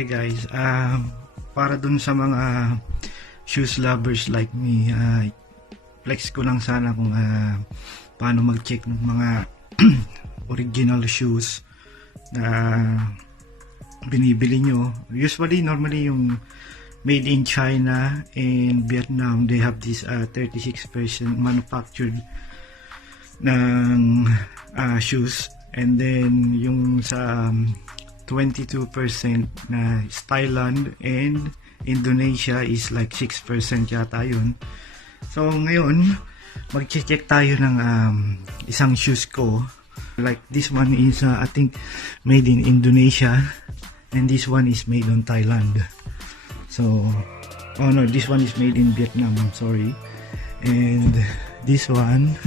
Hi guys, para dun sa mga shoes lovers like me, flex ko lang sana kung paano mag-check ng mga original shoes na binibili nyo. Usually, normally yung made in China and Vietnam, they have this 36% manufactured ng shoes, and then yung sa 22% na Thailand and Indonesia is like 6% yata yun. So ngayon mag-check tayo ng isang shoes ko. Like this one is I think made in Indonesia, and this one is made in Thailand. So oh no, this one is made in Vietnam, I'm sorry. And this one,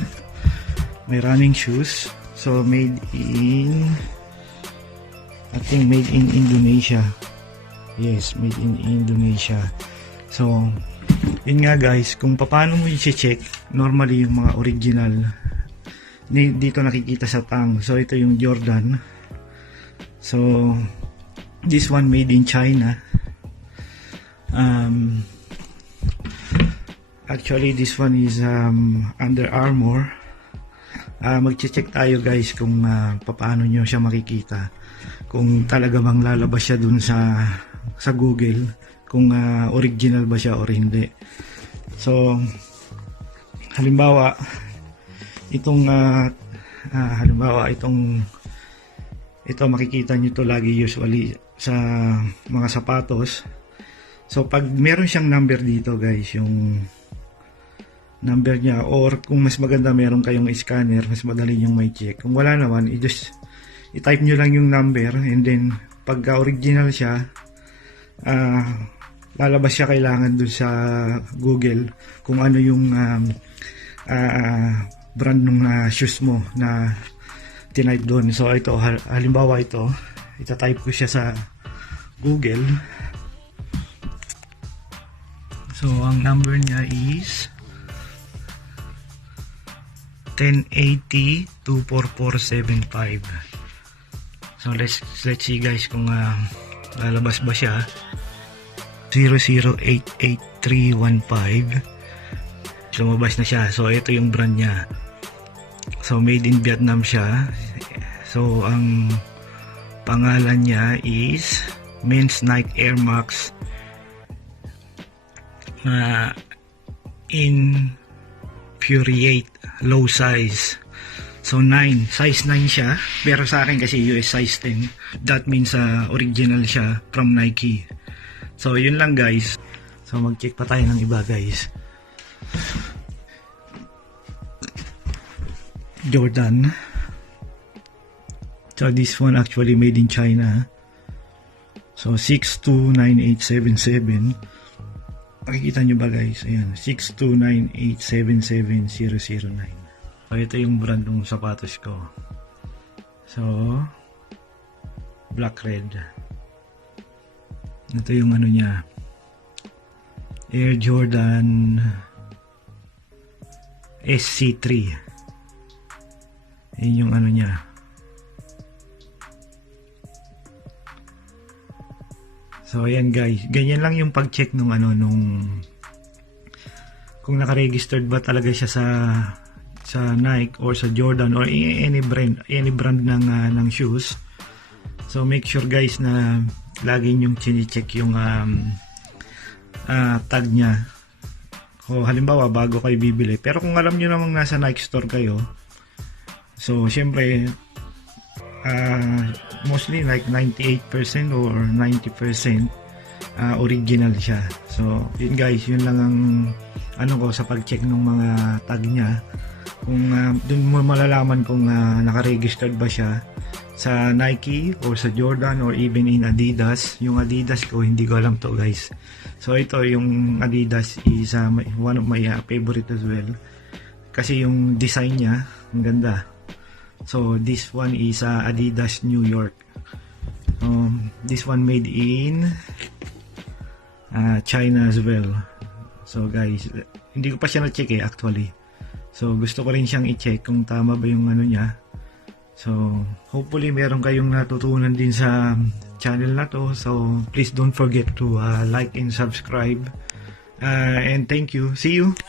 may running shoes, so made in, I think made in Indonesia. Yes, made in Indonesia. So, yun nga guys, kung paano mo i-check, normally yung mga original, dito nakikita sa tang. So, ito yung Jordan. So, this one made in China. Actually, this one is Under Armour. Mag-check tayo guys kung paano nyo siya makikita, kung talaga bang lalabas siya dun sa Google, kung original ba siya or hindi. So halimbawa itong ito makikita nyo to lagi usually sa mga sapatos. So pag meron siyang number dito guys, yung number niya, or kung mas maganda meron kayong scanner, mas madali niyong may check. Kung wala naman, i-type nyo lang yung number, and then pagka original siya, lalabas siya kailangan dun sa Google kung ano yung brand ng shoes mo na tinype doon. So ito, halimbawa ito, ita-type ko siya sa Google. So ang number niya is 1080-24475. So let's see guys kung lalabas ba siya. 0088315. Lumabas na siya. So ito yung brand niya. So made in Vietnam siya. So ang pangalan niya is Men's Nike Air Max Infuriate low size. So 9, size 9 siya, pero sa akin kasi US size 10. That means original siya from Nike. So yun lang guys. So mag-check pa tayo ng iba guys. Jordan. So this one actually made in China. So 629877. Makikita nyo ba guys? Ayan, 629877009. So ito yung brand ng sapatos ko. So black red. Ito yung ano niya, Air Jordan SC3. Yun yung ano niya. So ayan guys, ganyan lang yung pag-check nung kung naka-registered ba talaga siya sa Nike or sa Jordan or any brand ng shoes. So make sure guys na lagi nyong chine-check yung tag niya. O halimbawa bago kayo bibili. Pero kung alam niyo namang nasa Nike store kayo, so syempre mostly like 98% or 90% original siya. So yun guys, yun lang ang ko sa pag-check ng mga tag niya. Kung dun mo malalaman kung naka-registered ba siya sa Nike or sa Jordan or even in Adidas. Yung Adidas ko, hindi ko alam to guys. So ito yung Adidas is one of my favorite as well, kasi yung design niya ang ganda. So this one is Adidas New York. This one made in China as well. So guys, hindi ko pa siya na-check actually. So gusto ko rin siyang i-check kung tama ba yung niya. So hopefully meron kayong natutunan din sa channel na to. So please don't forget to like and subscribe. And thank you. See you.